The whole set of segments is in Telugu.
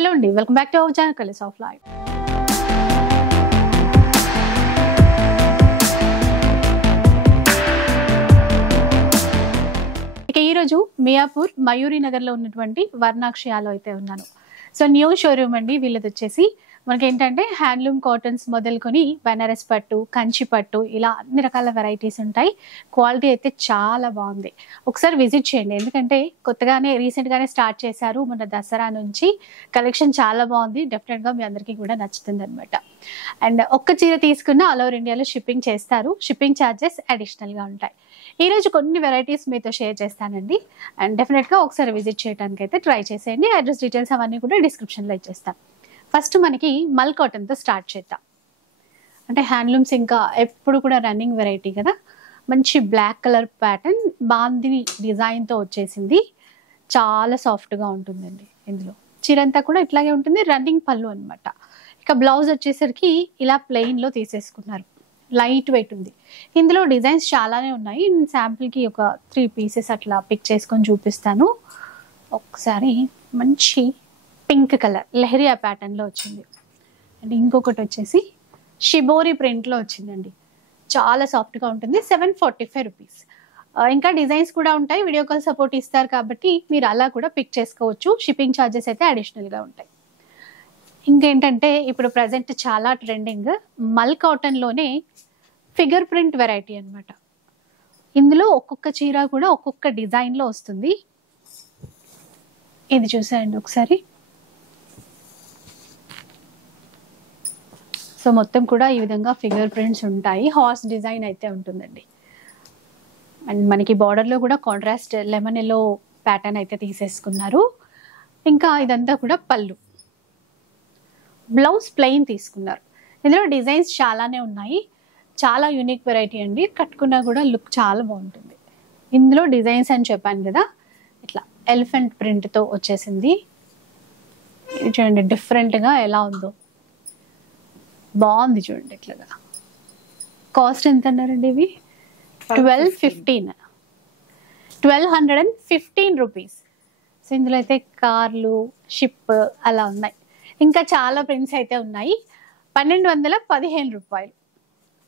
హలో అండి, welcome back to our channel colours of life. ఇక ఈరోజు మియాపూర్ మయూరి నగర్లో ఉన్నటువంటి వర్ణాక్షయాలో అయితే ఉన్నాను. సో న్యూ షోరూమ్ అండి వీళ్ళది. వచ్చేసి మనకి ఏంటంటే హ్యాండ్లూమ్ కాటన్స్ మొదలుకొని బెనారస్ పట్టు, కంచి పట్టు ఇలా అన్ని రకాల వెరైటీస్ ఉంటాయి. క్వాలిటీ అయితే చాలా బాగుంది. ఒకసారి విజిట్ చేయండి, ఎందుకంటే కొత్తగానే రీసెంట్గానే స్టార్ట్ చేశారు. మన దసరా నుంచి కలెక్షన్ చాలా బాగుంది. డెఫినెట్గా మీ అందరికీ కూడా నచ్చుతుంది అనమాట. అండ్ ఒక్క చీర తీసుకున్న ఆల్ ఓవర్ ఇండియాలో షిప్పింగ్ చేస్తారు. షిప్పింగ్ ఛార్జెస్ అడిషనల్గా ఉంటాయి. ఈరోజు కొన్ని వెరైటీస్ మీతో షేర్ చేస్తానండి. అండ్ డెఫినెట్గా ఒకసారి విజిట్ చేయడానికి అయితే ట్రై చేసేయండి. అడ్రస్ డీటెయిల్స్ అవన్నీ కూడా డిస్క్రిప్షన్లో ఇచ్చేస్తాను. ఫస్ట్ మనకి మల్ కాటన్తో స్టార్ట్ చేద్దాం. అంటే హ్యాండ్లూమ్స్ ఇంకా ఎప్పుడు కూడా రన్నింగ్ వెరైటీ కదా. మంచి బ్లాక్ కలర్ ప్యాటర్న్ బాందిని డిజైన్తో వచ్చేసింది. చాలా సాఫ్ట్గా ఉంటుందండి. ఇందులో చీరంతా కూడా ఇట్లాగే ఉంటుంది. రన్నింగ్ పళ్ళు అనమాట. ఇక బ్లౌజ్ వచ్చేసరికి ఇలా ప్లెయిన్లో తీసేసుకున్నారు. లైట్ వెయిట్ ఉంది. ఇందులో డిజైన్స్ చాలానే ఉన్నాయి. శాంపుల్కి ఒక 3 పీసెస్ అట్లా పిక్ చేసుకొని చూపిస్తాను. ఒకసారి మంచి పింక్ కలర్ లెహరియా ప్యాటర్న్లో వచ్చింది. అండ్ ఇంకొకటి వచ్చేసి షిబోరి ప్రింట్లో వచ్చిందండి. చాలా సాఫ్ట్గా ఉంటుంది. 745 రూపీస్. ఇంకా డిజైన్స్ కూడా ఉంటాయి. వీడియో కాల్ సపోర్ట్ ఇస్తారు కాబట్టి మీరు అలా కూడా పిక్ చేసుకోవచ్చు. షిప్పింగ్ ఛార్జెస్ అయితే అడిషనల్గా ఉంటాయి. ఇంకేంటంటే ఇప్పుడు ప్రజెంట్ చాలా ట్రెండింగ్ మల్ కాటన్లోనే ఫిగర్ ప్రింట్ వెరైటీ అనమాట. ఇందులో ఒక్కొక్క చీర కూడా ఒక్కొక్క డిజైన్లో వస్తుంది. ఇది చూసేయండి ఒకసారి. సో మొత్తం కూడా ఈ విధంగా ఫిగర్ ప్రింట్స్ ఉంటాయి. హార్స్ డిజైన్ అయితే ఉంటుందండి. అండ్ మనకి బార్డర్లో కూడా కాంట్రాస్ట్ లెమన్ ఎల్లో ప్యాటర్న్ అయితే తీసేసుకున్నారు. ఇంకా ఇదంతా కూడా పళ్ళు. బ్లౌజ్ ప్లెయిన్ తీసుకున్నారు. ఇందులో డిజైన్స్ చాలానే ఉన్నాయి. చాలా యూనిక్ వెరైటీ అండి. కట్టుకున్నా కూడా లుక్ చాలా బాగుంటుంది. ఇందులో డిజైన్స్ అని చెప్పాను కదా, ఇట్లా ఎలిఫెంట్ ప్రింట్తో వచ్చేసింది. ఇది చూడండి డిఫరెంట్గా ఎలా ఉందో, బాగుంది చూడండి. ఇట్లాగా కాస్ట్ ఎంత అన్నారండి? ఇవి 1215 రూపీస్. సో ఇందులో అయితే కార్లు, షిప్ అలా ఉన్నాయి. ఇంకా చాలా ప్రింట్స్ అయితే ఉన్నాయి. 1215 రూపాయలు.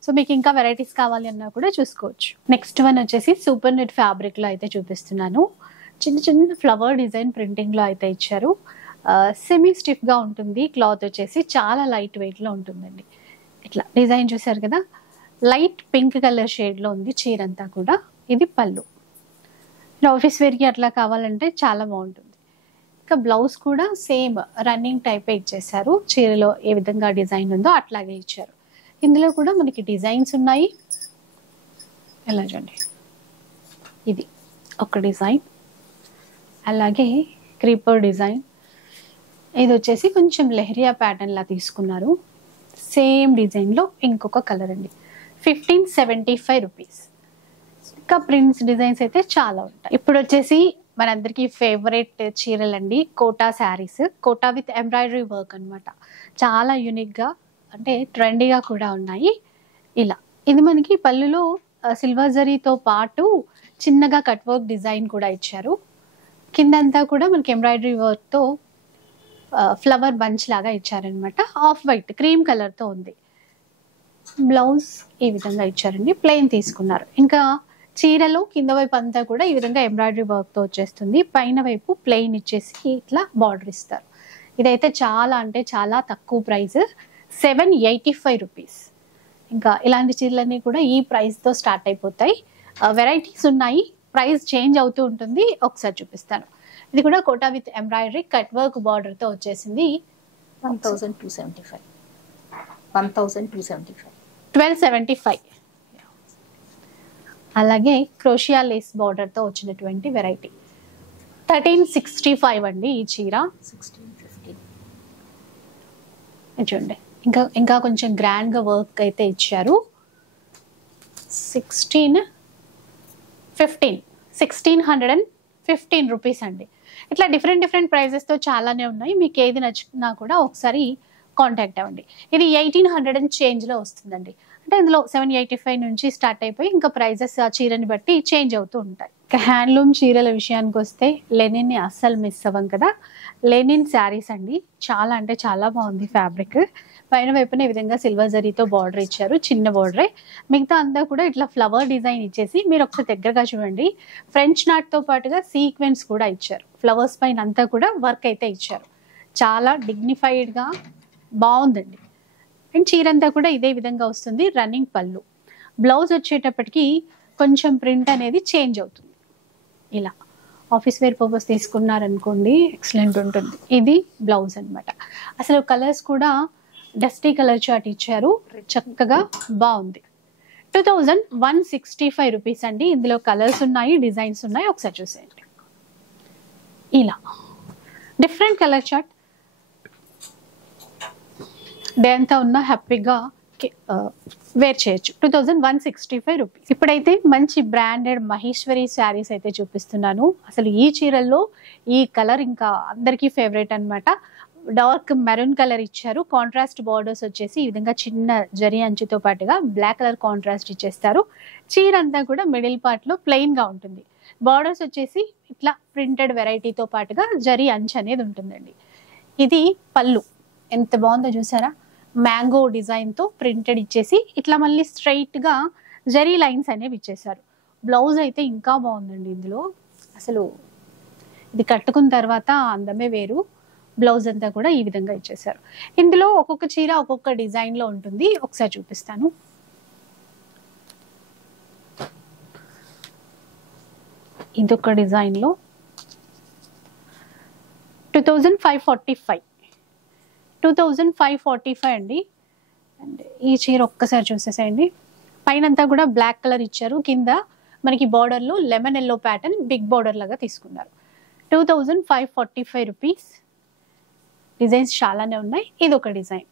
సో మీకు ఇంకా వెరైటీస్ కావాలి అన్నా కూడా చూసుకోవచ్చు. నెక్స్ట్ వన్ వచ్చేసి సూపర్ నెట్ ఫ్యాబ్రిక్లో అయితే చూపిస్తున్నాను. చిన్న చిన్న ఫ్లవర్ డిజైన్ ప్రింటింగ్లో అయితే ఇచ్చారు. సెమీ స్టిఫ్గా ఉంటుంది. క్లాత్ వచ్చేసి చాలా లైట్ వెయిట్లో ఉంటుందండి. ఇట్లా డిజైన్ చూసారు కదా, లైట్ పింక్ కలర్ షేడ్లో ఉంది చీరంతా కూడా. ఇది పళ్ళు. ఆఫీస్ వేర్కి అట్లా కావాలంటే చాలా బాగుంటుంది. ఇంకా బ్లౌజ్ కూడా సేమ్ రన్నింగ్ టైపే ఇచ్చేసారు. చీరలో ఏ విధంగా డిజైన్ ఉందో అట్లాగే ఇచ్చారు. ఇందులో కూడా మనకి డిజైన్స్ ఉన్నాయి. ఎలా చూడండి, ఇది ఒక డిజైన్, అలాగే క్రీపర్ డిజైన్. ఇది వచ్చేసి కొంచెం లెహరియా ప్యాటర్న్ లా తీసుకున్నారు. సేమ్ డిజైన్లో ఇంకొక కలర్ అండి. 1575 రూపీస్. ఇంకా ప్రింట్స్ డిజైన్స్ అయితే చాలా ఉంటాయి. ఇప్పుడు వచ్చేసి మనందరికీ ఫేవరెట్ చీరలండి, Kota saris. Kota with embroidery work అనమాట. చాలా యూనిక్గా అంటే ట్రెండీగా కూడా ఉన్నాయి. ఇలా ఇది మనకి పళ్ళులో సిల్వర్ జరీతో పాటు చిన్నగా కట్ వర్క్ డిజైన్ కూడా ఇచ్చారు. కిందంతా కూడా మనకి ఎంబ్రాయిడరీ వర్క్తో ఫ్లవర్ బంచ్ లాగా ఇచ్చారనమాట. ఆఫ్ వైట్ క్రీమ్ కలర్తో ఉంది. బ్లౌజ్ ఈ విధంగా ఇచ్చారండి. ప్లెయిన్ తీసుకున్నారు. ఇంకా చీరలో కింద వైపు అంతా కూడా ఈ విధంగా ఎంబ్రాయిడరీ వర్క్తో వచ్చేస్తుంది. పైన వైపు ప్లెయిన్ ఇచ్చేసి ఇట్లా బార్డర్ ఇస్తారు. ఇదైతే చాలా అంటే చాలా తక్కువ ప్రైస్, 785 రూపీస్. ఇంకా ఇలాంటి చీరలన్నీ కూడా ఈ ప్రైస్తో స్టార్ట్ అయిపోతాయి. వెరైటీస్ ఉన్నాయి, ప్రైస్ చేంజ్ అవుతూ ఉంటుంది. ఒకసారి చూపిస్తాను. ఇది కూడా Kota with embroidery cut work బార్డర్తో వచ్చేసింది. 1275. అలాగే క్రోషియా లేస్ బార్డర్తో వచ్చినటువంటి వెరైటీ 1365 అండి ఈ చీర. 1650 చూడండి. ఇంకా కొంచెం గ్రాండ్గా వర్క్ అయితే ఇచ్చారు. 1615 రూపీస్ అండి. ఇట్లా డిఫరెంట్ ప్రైజెస్తో చాలానే ఉన్నాయి. మీకు ఏది నచ్చినా కూడా ఒకసారి కాంటాక్ట్ అవ్వండి. ఇది 1800 చేంజ్లో వస్తుందండి. అంటే అంటే ఇందులో 785 నుంచి స్టార్ట్ అయిపోయి ఇంకా ప్రైజెస్ ఆ చీరని బట్టి చేంజ్ అవుతూ ఉంటాయి. ఇక హ్యాండ్లూమ్ చీరల విషయానికి వస్తే లెనిన్ని అస్సలు మిస్ అవ్వం కదా. లెనిన్ శారీస్ అండి, చాలా అంటే చాలా బాగుంది ఫ్యాబ్రిక్. పైన వైపున ఈ విధంగా సిల్వర్ జరీతో బార్డర్ ఇచ్చారు, చిన్న బార్డరే. మిగతా అంతా కూడా ఇట్లా ఫ్లవర్ డిజైన్ ఇచ్చేసి, మీరు ఒకసారి దగ్గరగా చూడండి, ఫ్రెంచ్ నాట్తో పాటుగా సీక్వెన్స్ కూడా ఇచ్చారు. ఫ్లవర్స్ పైన అంతా కూడా వర్క్ అయితే ఇచ్చారు. చాలా డిగ్నిఫైడ్గా బాగుందండి. అండ్ చీర అంతా కూడా ఇదే విధంగా వస్తుంది. రన్నింగ్ పళ్ళు. బ్లౌజ్ వచ్చేటప్పటికి కొంచెం ప్రింట్ అనేది చేంజ్ అవుతుంది. ఇలా ఆఫీస్ వేర్ పర్పస్ తీసుకున్నారనుకోండి, ఎక్సలెంట్ ఉంటుంది. ఇది బ్లౌజ్ అనమాట. అసలు కలర్స్ కూడా డస్టీ కలర్ చార్ట్ ఇచ్చారు, చక్కగా బాగుంది. 2165 రూపీస్ అండి. ఇందులో కలర్స్ ఉన్నాయి, డిజైన్స్ ఉన్నాయి, ఒకసారి చూసేయండి. ఇలా డిఫరెంట్ కలర్ చార్ట్, డే అంతా ఉన్న హ్యాపీగా వేర్ చేయొచ్చు. 2165 రూపీస్. ఇప్పుడైతే మంచి బ్రాండెడ్ మహేశ్వరి శారీస్ అయితే చూపిస్తున్నాను. అసలు ఈ చీరల్లో ఈ కలర్ ఇంకా అందరికీ ఫేవరెట్ అనమాట. డార్క్ మెరూన్ కలర్ ఇచ్చారు. కాంట్రాస్ట్ బార్డర్స్ వచ్చేసి ఈ విధంగా చిన్న జరీ అంచుతో పాటుగా బ్లాక్ కలర్ కాంట్రాస్ట్ ఇచ్చేస్తారు. చీర అంతా కూడా మిడిల్ పార్ట్ లో ప్లెయిన్ గా ఉంటుంది. బార్డర్స్ వచ్చేసి ఇట్లా ప్రింటెడ్ వెరైటీతో పాటుగా జరీ అంచు అనేది ఉంటుందండి. ఇది పళ్ళు, ఎంత బాగుందో చూసారా. మ్యాంగో డిజైన్ తో ప్రింటెడ్ ఇచ్చేసి ఇట్లా మళ్ళీ స్ట్రైట్ గా జరీ లైన్స్ అనేవి ఇచ్చేసారు. బ్లౌజ్ అయితే ఇంకా బాగుందండి. ఇందులో అసలు ఇది కట్టుకున్న తర్వాత అందమే వేరు. బ్లౌజ్ అంతా కూడా ఈ విధంగా ఇచ్చేసారు. ఇందులో ఒక్కొక్క చీర ఒక్కొక్క డిజైన్ లో ఉంటుంది, ఒకసారి చూపిస్తాను. ఇదొక డిజైన్ లో 2545 అండి. అండ్ ఈ చీర ఒక్కసారి చూసేసేయండి. పైన అంతా కూడా బ్లాక్ కలర్ ఇచ్చారు, కింద మనకి బార్డర్ లో lemon yellow pattern big border లాగా తీసుకున్నారు. 2545 రూపీస్. డిజైన్స్ చాలానే ఉన్నాయి. ఇది ఒక డిజైన్,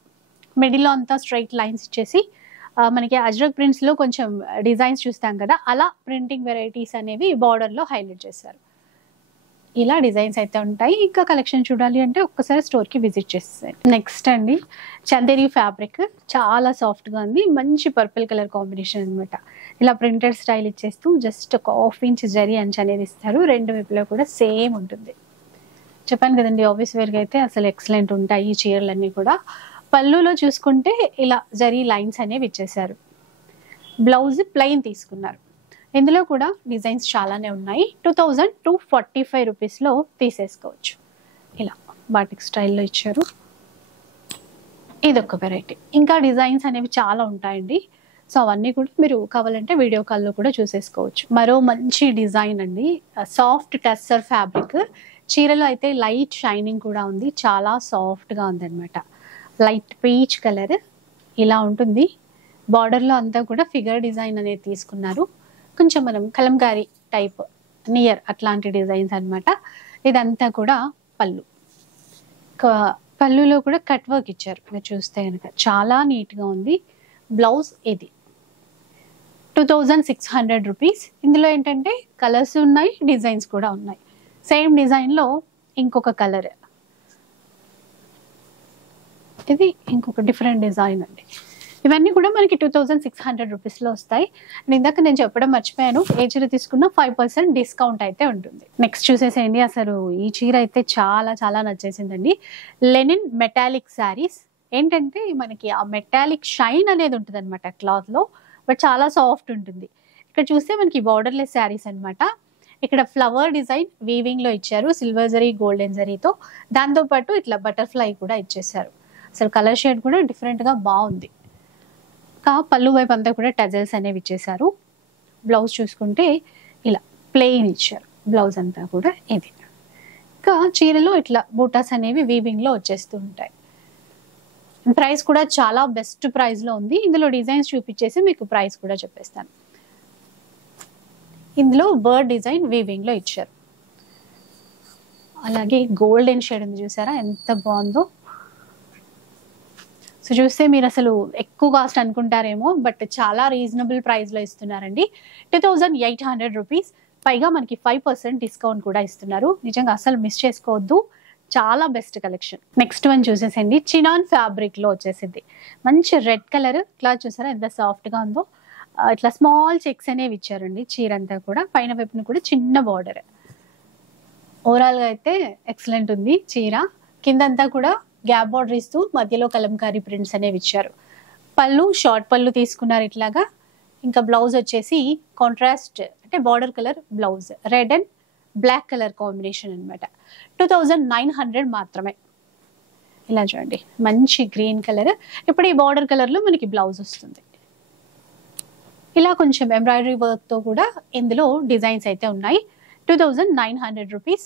మిడిల్లో అంతా స్ట్రైట్ లైన్స్ ఇచ్చేసి మనకి అజ్రక్ ప్రింట్స్ లో కొంచెం డిజైన్స్ చూస్తాం కదా, అలా ప్రింటింగ్ వెరైటీస్ అనేవి బార్డర్ లో హైలైట్ చేశారు. ఇలా డిజైన్స్ అయితే ఉంటాయి. ఇంకా కలెక్షన్ చూడాలి అంటే ఒక్కసారి స్టోర్ కి విజిట్ చేసేసారు. నెక్స్ట్ అండి, చందేరి ఫ్యాబ్రిక్, చాలా సాఫ్ట్ గా ఉంది. మంచి పర్పుల్ కలర్ కాంబినేషన్ అనమాట. ఇలా ప్రింటెడ్ స్టైల్ ఇచ్చేస్తూ జస్ట్ ఒక 1/2 ఇంచ్ జరీ అంచు అనేది ఇస్తారు. రెండు వైపులో కూడా సేమ్ ఉంటుంది. చెప్పాను కదండి, ఆఫీస్ వేర్ కి అయితే అసలు ఎక్సలెంట్ ఉంటాయి ఈ చీరలన్నీ కూడా. పళ్ళులో చూసుకుంటే ఇలా జరీ లైన్స్ అనేవి ఇచ్చేసారు. బ్లౌజ్ ప్లెయిన్ తీసుకున్నారు. ఇందులో కూడా డిజైన్స్ చాలానే ఉన్నాయి. 2245 రూపీస్లో తీసేసుకోవచ్చు. ఇలా బాటిక్ స్టైల్లో ఇచ్చారు. ఇదొక వెరైటీ. ఇంకా డిజైన్స్ అనేవి చాలా ఉంటాయండి. సో అవన్నీ కూడా మీరు కావాలంటే వీడియో కాల్లో కూడా చూసేసుకోవచ్చు. మరో మంచి డిజైన్ అండి, సాఫ్ట్ టెస్సర్ ఫ్యాబ్రిక్. చీరలో అయితే లైట్ షైనింగ్ కూడా ఉంది, చాలా సాఫ్ట్గా ఉంది అనమాట. లైట్ పీచ్ కలర్ ఇలా ఉంటుంది. బార్డర్లో అంతా కూడా ఫిగర్ డిజైన్ అనేది తీసుకున్నారు. కొంచెం మనం కలంకారీ టైప్ నియర్ అట్లాంటి డిజైన్స్ అనమాట. ఇదంతా కూడా పళ్ళు. పళ్ళులో కూడా కట్ వర్క్ ఇచ్చారు, మీరు చూస్తే కనుక చాలా నీట్గా ఉంది. బ్లౌజ్ ఇది 2600 రూపీస్. ఇందులో ఏంటంటే కలర్స్ ఉన్నాయి, డిజైన్స్ కూడా ఉన్నాయి. సేమ్ డిజైన్లో ఇంకొక కలర్, ఇది ఇంకొక డిఫరెంట్ డిజైన్ అండి. ఇవన్నీ కూడా మనకి 2600 రూపీస్లో వస్తాయి. ఇందాక నేను చెప్పడం మర్చిపోయాను, ఏ చీర తీసుకున్నా 5% డిస్కౌంట్ అయితే ఉంటుంది. నెక్స్ట్ చూసేసేయండి. అసలు ఈ చీర అయితే చాలా చాలా నచ్చేసిందండి. Lenin metallic saris. ఏంటంటే మనకి ఆ మెటాలిక్ షైన్ అనేది ఉంటుంది అనమాట క్లాత్లో, బట్ చాలా సాఫ్ట్ ఉంటుంది. ఇక్కడ చూస్తే మనకి బార్డర్లెస్ శారీస్ అనమాట. ఇక్కడ ఫ్లవర్ డిజైన్ వీవింగ్ లో ఇచ్చారు, సిల్వర్ జరీ గోల్డెన్ జరీతో. దాంతోపాటు ఇట్లా బటర్ఫ్లై కూడా ఇచ్చేసారు. అసలు కలర్ షేడ్ కూడా డిఫరెంట్ గా బాగుంది. పళ్ళు వైపు అంతా కూడా టజల్స్ అనేవి ఇచ్చేసారు. బ్లౌజ్ చూసుకుంటే ఇలా ప్లెయిన్ ఇచ్చారు. బ్లౌజ్ అంతా కూడా ఇది. ఇంకా చీరలో ఇట్లా బూటాస్ అనేవి వీవింగ్ లో వచ్చేస్తూ ఉంటాయి. ప్రైస్ కూడా చాలా బెస్ట్ ప్రైస్ లో ఉంది. ఇందులో డిజైన్స్ చూపించేసి మీకు ప్రైస్ కూడా చెప్పేస్తాను. ఇందులో బర్డ్ డిజైన్ వీవింగ్ లో ఇచ్చారు. అలాగే గోల్డెన్ షేడ్ ఉంది, చూసారా ఎంత బాగుందో. సో చూస్తే మీరు అసలు ఎక్కువ కాస్ట్ అనుకుంటారేమో, బట్ చాలా రీజనబుల్ ప్రైస్ లో ఇస్తున్నారండి. 2800 రూపీస్. పైగా మనకి 5% డిస్కౌంట్ కూడా ఇస్తున్నారు. నిజంగా అసలు మిస్ చేసుకోవద్దు. చాలా బెస్ట్ కలెక్షన్. నెక్స్ట్ వన్ చూసేసండి, చినాన్ ఫ్యాబ్రిక్ లో వచ్చేసింది. మంచి రెడ్ కలర్ క్లాత్ చూసారా ఎంత సాఫ్ట్ గా ఉందో. ఇట్లా స్మాల్ చెక్స్ అనేవి ఇచ్చారండి చీర అంతా కూడా. పైన వైపున కూడా చిన్న బార్డర్. ఓవరాల్ గా అయితే ఎక్సలెంట్ ఉంది చీర. కిందంతా కూడా గ్యాప్ బార్డర్ ఇస్తూ మధ్యలో కలంకారీ ప్రింట్స్ అనేవి ఇచ్చారు. పళ్ళు షార్ట్ పళ్ళు తీసుకున్నారు ఇట్లాగా. ఇంకా బ్లౌజ్ వచ్చేసి కాంట్రాస్ట్ అంటే border colour blouse, red and black colour combination అనమాట. 2900 మాత్రమే. ఇలా చూడండి మంచి గ్రీన్ కలర్. ఇప్పుడు ఈ బార్డర్ కలర్ లో మనకి బ్లౌజ్ వస్తుంది. ఇలా కొంచెం ఎంబ్రాయిడరీ వర్క్ తో కూడా ఇందులో డిజైన్స్ అయితే ఉన్నాయి. 2900 రూపీస్,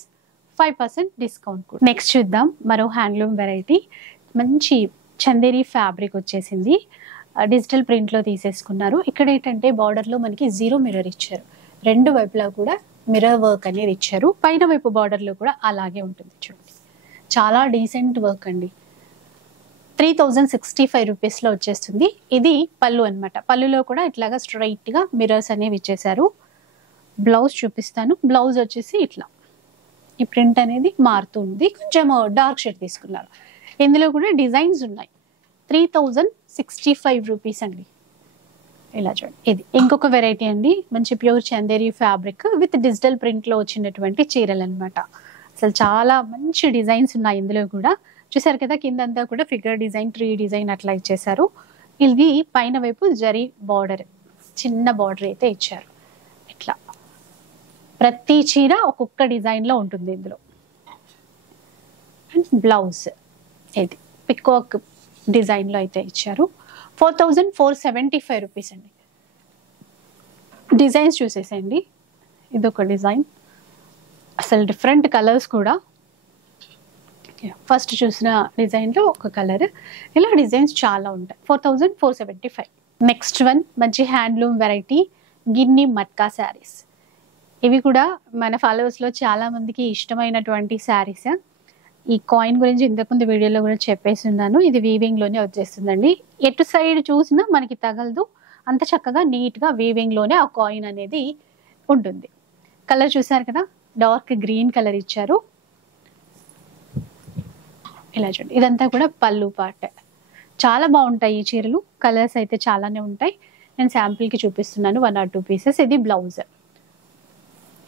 5% డిస్కౌంట్ కూడా. నెక్స్ట్ చూద్దాం మరో హ్యాండ్లూమ్ వెరైటీ. మంచి చందేరి ఫ్యాబ్రిక్ వచ్చేసింది. డిజిటల్ ప్రింట్ లో తీసేసుకున్నారు. ఇక్కడ ఏంటంటే బార్డర్ లో మనకి జీరో మిర్రర్ ఇచ్చారు. రెండు వైపులా కూడా మిర్రర్ వర్క్ అనేది ఇచ్చారు. పైన వైపు బార్డర్ లో కూడా అలాగే ఉంటుంది చూడండి. చాలా డీసెంట్ వర్క్ అండి. 3065 రూపీస్ లో వచ్చేస్తుంది. ఇది పళ్ళు అనమాట. పళ్ళులో కూడా ఇట్లాగా స్ట్రైట్ గా మిర్రర్స్ అనేవి ఇచ్చేసారు. బ్లౌజ్ చూపిస్తాను. బ్లౌజ్ వచ్చేసి ఇట్లా ఈ ప్రింట్ అనేది మారుతుంది. కొంచెం డార్క్ షేడ్ తీసుకున్నారు. ఇందులో కూడా డిజైన్స్ ఉన్నాయి. 3065 రూపీస్ అండి. ఇలా చూడండి. ఇది ఇంకొక వెరైటీ అండి. మంచి pure Chanderi fabric with digital print లో వచ్చినటువంటి చీరలు అనమాట. అసలు చాలా మంచి డిజైన్స్ ఉన్నాయి ఇందులో కూడా. చూసారు కదా కిందంతా కూడా ఫిగర్ డిజైన్, ట్రీ డిజైన్ అట్లా ఇచ్చేసారు. ఇది పైన వైపు జరీ బార్డర్, చిన్న బార్డర్ అయితే ఇచ్చారు. ఇట్లా ప్రతి చీర ఒక్కొక్క డిజైన్ లో ఉంటుంది ఇందులో. అండ్ బ్లౌజ్ ఇది పికాక్ డిజైన్ లో అయితే ఇచ్చారు. 4475 రూపీస్ అండి. డిజైన్స్ చూసేసేయండి. ఇదొక డిజైన్, అసలు డిఫరెంట్ కలర్స్ కూడా. ఫస్ట్ చూసిన డిజైన్ లో ఒక కలర్. ఇలా డిజైన్స్ చాలా ఉంటాయి. 4475. నెక్స్ట్ వన్ మంచి హ్యాండ్లూమ్ వెరైటీ, గిన్ని మట్కా శారీస్. ఇవి కూడా మన ఫాలోవర్స్ లో చాలా మందికి ఇష్టమైనటువంటి శారీస్. ఈ కాయిన్ గురించి ఇంతకుముందు వీడియోలో కూడా చెప్పేసి ఉన్నాను. ఇది వీవింగ్ లోనే వచ్చేస్తుందండి. ఎటు సైడ్ చూసినా మనకి తగలదు. అంత చక్కగా నీట్ గా వీవింగ్ లోనే ఆ కాయిన్ అనేది ఉంటుంది. కలర్ చూసారు కదా, డార్క్ గ్రీన్ కలర్ ఇచ్చారు. ఇలా చూడండి. ఇదంతా కూడా పళ్ళు పార్ట్. చాలా బాగుంటాయి ఈ చీరలు. కలర్స్ అయితే చాలానే ఉంటాయి. నేను శాంపుల్ కి చూపిస్తున్నాను 1 or 2 పీసెస్. ఇది బ్లౌజ్.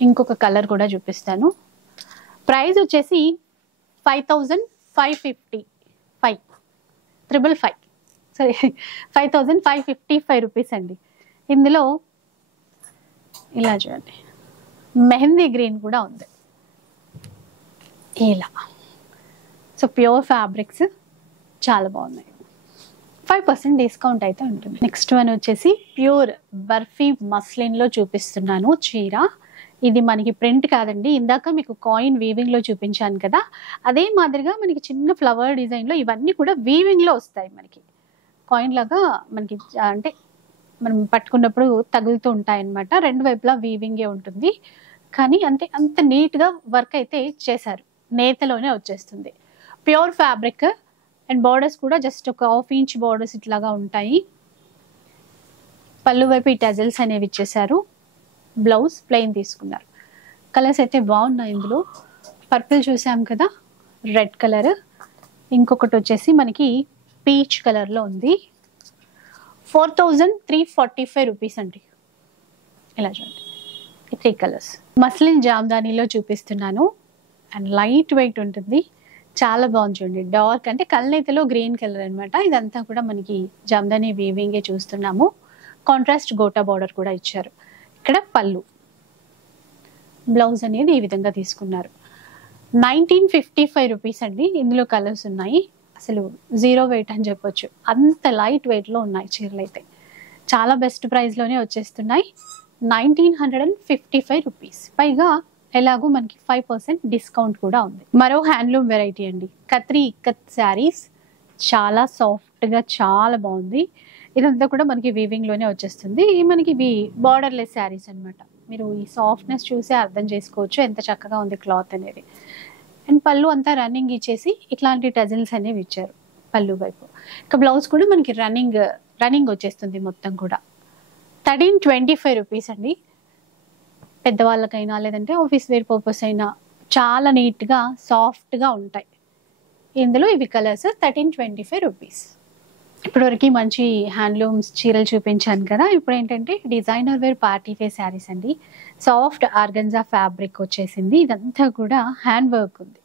ఇంకొక కలర్ కూడా చూపిస్తాను. ప్రైస్ వచ్చేసి 5555 సారీ 5555 రూపీస్ అండి. ఇందులో ఇలా చూడండి మెహందీ గ్రీన్ కూడా ఉంది. ఇలా సో ప్యూర్ ఫ్యాబ్రిక్స్ చాలా బాగున్నాయి. 5% డిస్కౌంట్ అయితే ఉంటుంది. నెక్స్ట్ వన్ వచ్చేసి ప్యూర్ బర్ఫీ మస్లిన్ లో చూపిస్తున్నాను చీర. ఇది మనకి ప్రింట్ కాదండి. ఇందాక మీకు కాయిన్ వీవింగ్ లో చూపించాను కదా, అదే మాదిరిగా మనకి చిన్న ఫ్లవర్ డిజైన్ లో ఇవన్నీ కూడా వీవింగ్ లో వస్తాయి. మనకి కాయిన్ లాగా మనకి అంటే మనం పట్టుకున్నప్పుడు తగులుతూ ఉంటాయి అన్నమాట. రెండు వైపులా వీవింగే ఉంటుంది. కానీ అంటే అంత నీట్ గా వర్క్ అయితే చేశారు. నేతలోనే వచ్చేస్తుంది. ప్యూర్ ఫ్యాబ్రిక్ అండ్ బార్డర్స్ కూడా జస్ట్ ఒక 1/2 ఇంచ్ బార్డర్స్ ఇట్లాగా ఉంటాయి. పళ్ళు వైపు ఈ టజల్స్ అనేవి ఇచ్చేసారు. బ్లౌజ్ ప్లెయిన్ తీసుకున్నారు. కలర్స్ అయితే బాగున్నాయి. ఇందులో పర్పుల్ చూసాం కదా, రెడ్ కలర్, ఇంకొకటి వచ్చేసి మనకి పీచ్ కలర్ లో ఉంది. 4345 రూపీస్ అండి. ఇలా చూడండి ఈ 3 కలర్స్. మస్లిన్ జామ్దానీలో చూపిస్తున్నాను. అండ్ లైట్ వెయిట్ ఉంటుంది. చాలా బాగుంది చూడండి. డార్క్ అంటే కల్నేతలో గ్రీన్ కలర్ అనమాట. ఇదంతా కూడా మనకి జామ్దానీ వీవింగే చూస్తున్నాము. కాంట్రాస్ట్ గోటా బార్డర్ కూడా ఇచ్చారు. ఇక్కడ పళ్ళు, బ్లౌజ్ అనేది ఈ విధంగా తీసుకున్నారు. 1955 రూపీస్ అండి. ఇందులో కలర్స్ ఉన్నాయి. అసలు జీరో వెయిట్ అని చెప్పొచ్చు. అంత లైట్ వెయిట్ లో ఉన్నాయి చీరలు అయితే. చాలా బెస్ట్ ప్రైస్ లోనే వచ్చేస్తున్నాయి. 1955 రూపీస్. పైగా ఎలాగో మనకి 5% డిస్కౌంట్ కూడా ఉంది. మరో హ్యాండ్లూమ్ వెరైటీ అండి, కత్రీ ఇక్కత్ శారీస్. చాలా సాఫ్ట్ గా చాలా బాగుంది. ఇదంతా కూడా మనకి వీవింగ్ లోనే వచ్చేస్తుంది. మనకి ఇవి బార్డర్లెస్ శారీస్ అనమాట. మీరు ఈ సాఫ్ట్నెస్ చూసి అర్థం చేసుకోవచ్చు ఎంత చక్కగా ఉంది క్లాత్ అనేది. అండ్ పళ్ళు అంతా రన్నింగ్ ఇచ్చేసి ఇట్లాంటి టజల్స్ అనేవి ఇచ్చారు పళ్ళు వైపు. ఇక బ్లౌజ్ కూడా మనకి రన్నింగ్ వచ్చేస్తుంది మొత్తం కూడా. 1325 రూపీస్ అండి. పెద్దవాళ్ళకైనా లేదంటే ఆఫీస్ వేర్ పర్పస్ అయినా చాలా నీట్గా సాఫ్ట్గా ఉంటాయి. ఇందులో ఇవి కలర్స్ 1325 రూపీస్. ఇప్పటివరకు మంచి హ్యాండ్లూమ్స్ చీరలు చూపించాను కదా. ఇప్పుడు ఏంటంటే designer wear party wear saris అండి. సాఫ్ట్ ఆర్గన్జా ఫ్యాబ్రిక్ వచ్చేసింది. ఇదంతా కూడా హ్యాండ్ వర్క్ ఉంది,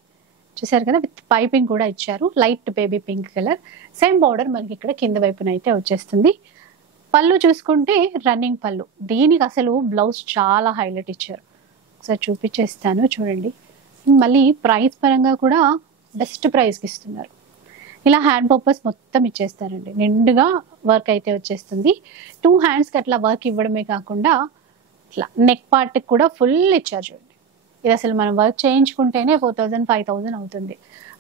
చూసారు కదా. విత్ పైపింగ్ కూడా ఇచ్చారు. Light baby pink colour. Same border మనకి ఇక్కడ కింద వైపున అయితే వచ్చేస్తుంది. పళ్ళు చూసుకుంటే రన్నింగ్ పళ్ళు. దీనికి అసలు బ్లౌజ్ చాలా హైలైట్ ఇచ్చారు. ఒకసారి చూపించేస్తాను చూడండి. మళ్ళీ ప్రైస్ పరంగా కూడా బెస్ట్ ప్రైస్కి ఇస్తున్నారు. ఇలా హ్యాండ్ పర్పస్ మొత్తం ఇచ్చేస్తారండి. నిండుగా వర్క్ అయితే వచ్చేస్తుంది. 2 హ్యాండ్స్కి అట్లా వర్క్ ఇవ్వడమే కాకుండా ఇట్లా నెక్ పార్ట్కి కూడా ఫుల్ ఇచ్చారు చూడండి. ఇది అసలు మనం వర్క్ చేయించుకుంటేనే 4000 5000 అవుతుంది.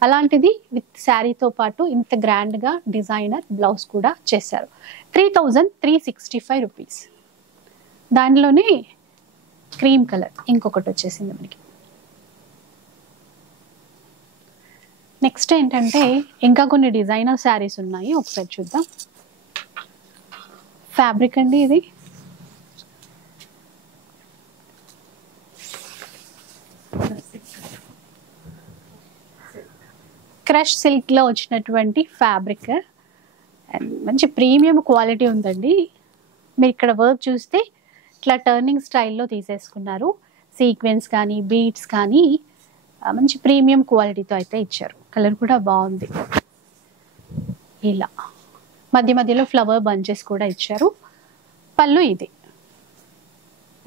అలాంటిది విత్ శారీతో పాటు ఇంత గ్రాండ్గా డిజైనర్ బ్లౌజ్ కూడా చేశారు. 3365 రూపీస్. దానిలోనే క్రీమ్ కలర్ ఇంకొకటి వచ్చేసింది మనకి. నెక్స్ట్ ఏంటంటే ఇంకా కొన్ని డిజైనర్ శారీస్ ఉన్నాయి, ఒకసారి చూద్దాం. ఫ్యాబ్రిక్ అండి ఇది. క్రష్ సిల్క్ లో వచ్చినటువంటి ఫ్యాబ్రిక్ అండ్ మంచి ప్రీమియం క్వాలిటీ ఉందండి. మీరు ఇక్కడ వర్క్ చూస్తే ఇట్లా టర్నింగ్ స్టైల్లో తీసేసుకున్నారు. సీక్వెన్స్ కానీ బీడ్స్ కానీ మంచి ప్రీమియం క్వాలిటీతో అయితే ఇచ్చారు. కలర్ కూడా బాగుంది. ఇలా మధ్య మధ్యలో ఫ్లవర్ బంచెస్ కూడా ఇచ్చారు. పళ్ళు ఇది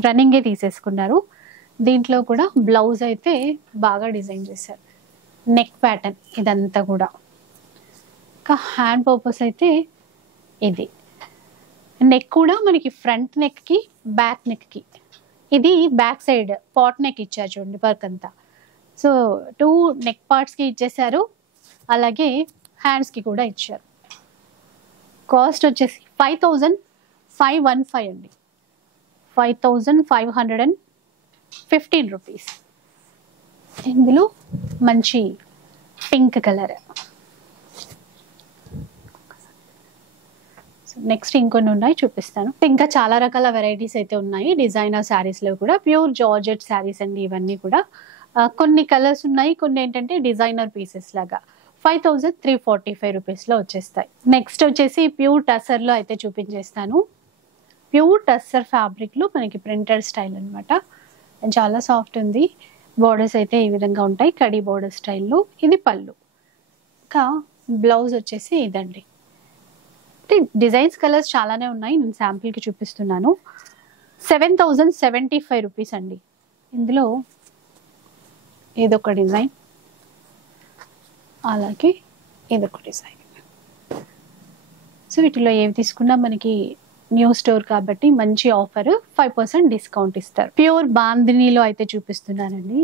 రన్నింగే తీసేసుకున్నారు. దీంట్లో కూడా బ్లౌజ్ అయితే బాగా డిజైన్ చేశారు. నెక్ ప్యాటర్న్ ఇదంతా కూడా. ఇంకా హ్యాండ్ పర్పస్ అయితే ఇది. నెక్ కూడా మనకి ఫ్రంట్ నెక్కి బ్యాక్ నెక్కి. ఇది బ్యాక్ సైడ్ పాట్ నెక్ ఇచ్చారు చూడండి వర్క్ అంతా. సో 2 నెక్ పార్ట్స్కి ఇచ్చేసారు, అలాగే హ్యాండ్స్కి కూడా ఇచ్చారు. కాస్ట్ వచ్చేసి 5515 అండి. 5515 రూపీస్. ఇందులో మంచి పింక్ కలర్. నెక్స్ట్ ఇంకొన్ని ఉన్నాయి, చూపిస్తాను. ఇంకా చాలా రకాల వెరైటీస్ అయితే ఉన్నాయి డిజైనర్ శారీస్లో కూడా. ప్యూర్ జార్జెట్ శారీస్ అండి ఇవన్నీ కూడా. కొన్ని కలర్స్ ఉన్నాయి, కొన్ని ఏంటంటే డిజైనర్ పీసెస్ లాగా. 5345 రూపీస్లో వచ్చేస్తాయి. నెక్స్ట్ వచ్చేసి ప్యూర్ టస్సర్లో అయితే చూపించేస్తాను. ప్యూర్ టస్సర్ ఫ్యాబ్రిక్లో మనకి ప్రింటెడ్ స్టైల్ అనమాట. చాలా సాఫ్ట్ ఉంది. బోర్డర్స్ అయితే ఈ విధంగా ఉంటాయి, కడీ బోర్డర్ స్టైల్లో. ఇది పళ్ళు. ఇంకా బ్లౌజ్ వచ్చేసి ఇదండి. డిజైన్స్ కలర్స్ చాలానే ఉన్నాయి, నేను శాంపిల్కి చూపిస్తున్నాను. 7075 రూపీస్ అండి. ఇందులో ఇదొక డిజైన్, అలాగే ఇదొక డిజైన్. సో వీటిలో ఏవి తీసుకున్నా మనకి న్యూ స్టోర్ కాబట్టి మంచి ఆఫర్, 5% డిస్కౌంట్ ఇస్తారు. ప్యూర్ బాందినీలో అయితే చూపిస్తున్నానండి.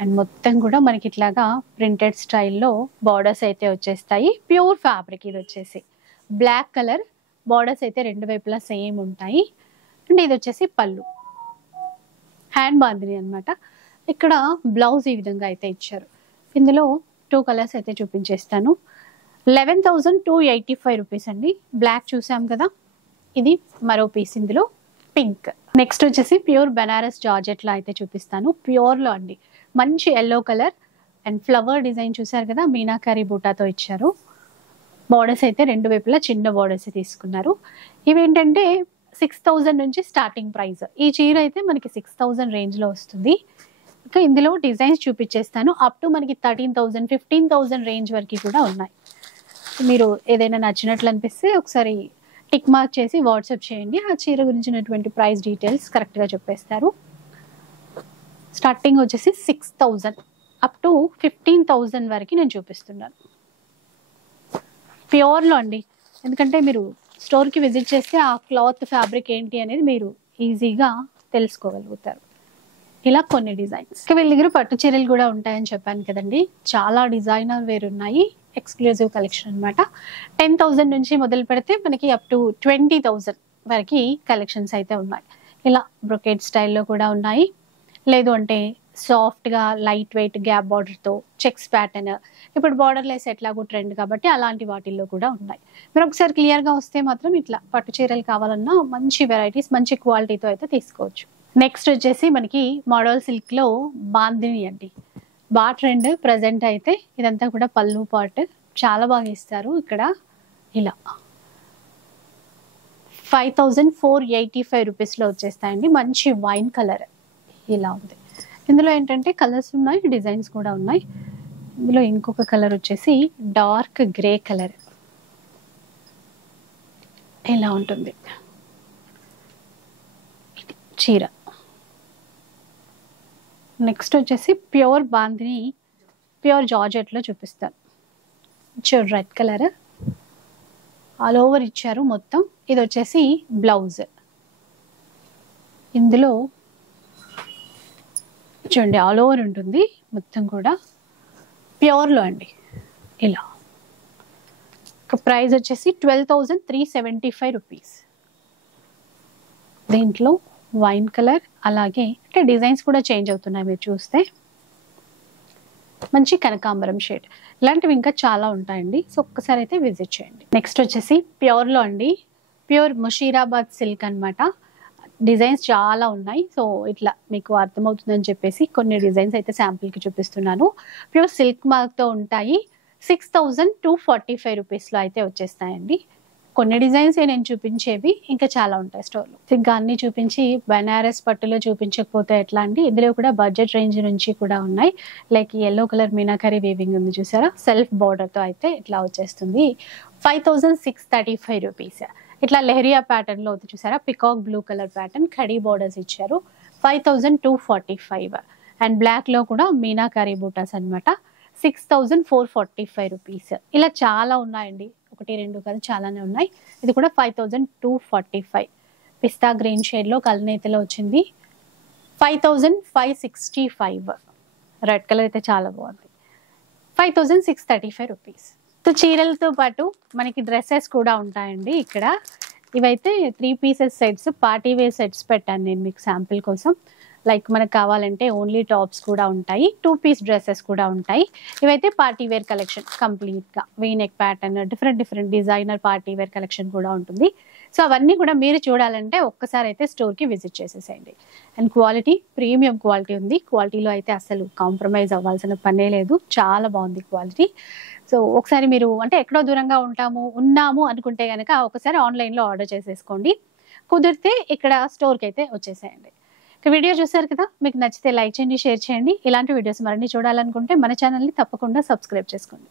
అండ్ మొత్తం కూడా మనకి ఇట్లాగా ప్రింటెడ్ స్టైల్లో బార్డర్స్ అయితే వచ్చేస్తాయి. ప్యూర్ ఫ్యాబ్రిక్ ఇది వచ్చేసి బ్లాక్ కలర్. బార్డర్స్ అయితే 2 వైపులా సేమ్ ఉంటాయి. అండ్ ఇది వచ్చేసి పళ్ళు, హ్యాండ్ బాందిని అనమాట. ఇక్కడ బ్లౌజ్ ఈ విధంగా అయితే ఇచ్చారు. ఇందులో 2 కలర్స్ అయితే చూపించేస్తాను. 11285 రూపీస్ అండి. బ్లాక్ చూసాం కదా, ఇది మరో పీస్. ఇందులో పింక్. నెక్స్ట్ వచ్చేసి ప్యూర్ బెనారస్ జార్జెట్లో అయితే చూపిస్తాను. ప్యూర్లో అండి, మంచి yellow colour and flower design చూసారు కదా, మీనాకారి బూటాతో ఇచ్చారు. బార్డర్స్ అయితే 2 వైపులా చిన్న బార్డర్స్ తీసుకున్నారు. ఇవేంటంటే 6000 నుంచి స్టార్టింగ్ ప్రైస్. ఈ చీర అయితే మనకి 6000 రేంజ్లో వస్తుంది. ఇంకా ఇందులో డిజైన్స్ చూపించేస్తాను. అప్ టు మనకి 13,000 15,000 రేంజ్ వరకు కూడా ఉన్నాయి. మీరు ఏదైనా నచ్చినట్లు అనిపిస్తే ఒకసారి టిక్ మార్క్ చేసి వాట్సాప్ చేయండి. ఆ చీర గురించినటువంటి ప్రైస్ డీటెయిల్స్ కరెక్ట్గా చెప్పేస్తారు. స్టార్టింగ్ వచ్చేసి 6000 అప్ టు 15,000 వరకు నేను చూపిస్తున్నాను. ప్యూర్లో అండి, ఎందుకంటే మీరు స్టోర్కి విజిట్ చేస్తే ఆ క్లాత్ ఫ్యాబ్రిక్ ఏంటి అనేది మీరు ఈజీగా తెలుసుకోగలుగుతారు. ఇలా కొన్ని డిజైన్స్. వీళ్ళ దగ్గర పట్టు చీరలు కూడా ఉంటాయని చెప్పాను కదండి. చాలా డిజైనర్ వేర్ ఉన్నాయి, ఎక్స్క్లూజివ్ కలెక్షన్ అనమాట. 10,000 నుంచి మొదలు పెడితే మనకి అప్ టు 20,000 వరకు కలెక్షన్స్ అయితే ఉన్నాయి. ఇలా బ్రొకెట్ స్టైల్లో కూడా ఉన్నాయి. లేదు అంటే సాఫ్ట్గా లైట్ వెయిట్ గ్యాప్ బార్డర్తో చెక్స్ ప్యాటర్న్. ఇప్పుడు బార్డర్లెస్ ఎట్లాగో ట్రెండ్ కాబట్టి అలాంటి వాటిల్లో కూడా ఉన్నాయి. మీరు ఒకసారి క్లియర్గా వస్తే మాత్రం ఇట్లా పట్టు చీరలు కావాలన్నా మంచి వెరైటీస్ మంచి క్వాలిటీతో అయితే తీసుకోవచ్చు. నెక్స్ట్ వచ్చేసి మనకి మోడల్ సిల్క్ లో బాందిని అండి. బాగా ట్రెండ్ ప్రజెంట్ అయితే. ఇదంతా కూడా పళ్ళు పార్ట్ చాలా బాగా ఇస్తారు ఇక్కడ. ఇలా 5485 రూపీస్లో వచ్చేస్తాయండి. మంచి వైన్ కలర్ ఇలా ఉంది. ఇందులో ఏంటంటే కలర్స్ ఉన్నాయి, డిజైన్స్ కూడా ఉన్నాయి. ఇందులో ఇంకొక కలర్ వచ్చేసి డార్క్ గ్రే కలర్ ఇలా ఉంటుంది చీర. నెక్స్ట్ వచ్చేసి ప్యూర్ బాందిని, ప్యూర్ జార్జెట్లో చూపిస్తాను. రెడ్ కలర్ ఆల్ ఓవర్ ఇచ్చారు మొత్తం. ఇది వచ్చేసి బ్లౌజ్. ఇందులో చూడండి ఆల్ ఓవర్ ఉంటుంది మొత్తం కూడా ప్యూర్లో అండి. ఇలా ప్రైస్ వచ్చేసి 12,375 రూపీస్. దీంట్లో వైన్ కలర్, అలాగే అంటే డిజైన్స్ కూడా చేంజ్ అవుతున్నాయి మీరు చూస్తే. మంచి కనకాంబరం షేడ్. ఇలాంటివి ఇంకా చాలా ఉంటాయండి. సో ఒక్కసారి అయితే విజిట్ చేయండి. నెక్స్ట్ వచ్చేసి ప్యూర్లో అండి. ప్యూర్ ముషీరాబాద్ సిల్క్ అనమాట. డిజైన్స్ చాలా ఉన్నాయి. సో ఇట్లా మీకు అర్థమవుతుందని చెప్పేసి కొన్ని డిజైన్స్ అయితే శాంపుల్కి చూపిస్తున్నాను. ప్యూర్ సిల్క్ మార్క్తో ఉంటాయి. 6,245 రూపీస్లో అయితే వచ్చేస్తాయండి. కొన్ని డిజైన్స్ నేను చూపించేవి, ఇంకా చాలా ఉంటాయి స్టోర్లో. ఇంకా అన్ని చూపించి బనారస్ పట్టులో చూపించకపోతే ఎట్లా అండి. ఇందులో కూడా బడ్జెట్ రేంజ్ నుంచి కూడా ఉన్నాయి. Like yellow colour meenakari weaving ఉంది చూసారా, సెల్ఫ్ బార్డర్తో అయితే ఇట్లా వచ్చేస్తుంది. 5,635 రూపీస్. ఇట్లా లెహరియా ప్యాటర్న్ లో చూసారా, peacock blue colour pattern, khadi borders ఇచ్చారు. 5,245. అండ్ బ్లాక్ లో కూడా మీనాకరీ బూటాస్ అనమాట. 6,445 రూపీస్. ఇలా చాలా ఉన్నాయండి, ఒకటి రెండు కాదు చాలానే ఉన్నాయి. ఇది కూడా 5,245. పిస్తా గ్రీన్ షేడ్ లో కల్నేతలో వచ్చింది. 5,565. రెడ్ కలర్ అయితే చాలా బాగుంది. 5,635 రూపీస్. సో చీరలతో పాటు మనకి డ్రెస్సెస్ కూడా ఉంటాయండి ఇక్కడ. ఇవైతే 3 pieces sets, party wear sets పెట్టాను నేను మీకు శాంపిల్ కోసం. లైక్ మనకు కావాలంటే ఓన్లీ టాప్స్ కూడా ఉంటాయి, 2 పీస్ డ్రెస్సెస్ కూడా ఉంటాయి. ఇవైతే పార్టీ వేర్ కలెక్షన్ కంప్లీట్గా. V neck pattern, different designer party wear collection కూడా ఉంటుంది. సో అవన్నీ కూడా మీరు చూడాలంటే ఒక్కసారి అయితే స్టోర్కి విజిట్ చేసేసేయండి. అండ్ క్వాలిటీ ప్రీమియం క్వాలిటీ ఉంది. క్వాలిటీలో అయితే అసలు కాంప్రమైజ్ అవ్వాల్సిన పనే లేదు. చాలా బాగుంది క్వాలిటీ. సో ఒకసారి మీరు అంటే ఎక్కడో దూరంగా ఉన్నాము అనుకుంటే కనుక ఒకసారి ఆన్లైన్లో ఆర్డర్ చేసేసుకోండి. కుదిరితే ఇక్కడ స్టోర్కి అయితే వచ్చేసేయండి. వీడియో చూసారు కదా, మీకు నచ్చితే లైక్ చేయండి, షేర్ చేయండి. ఇలాంటి వీడియోస్ మరిన్ని చూడాలనుకుంటే మన ఛానల్ని తప్పకుండా సబ్స్క్రైబ్ చేసుకోండి.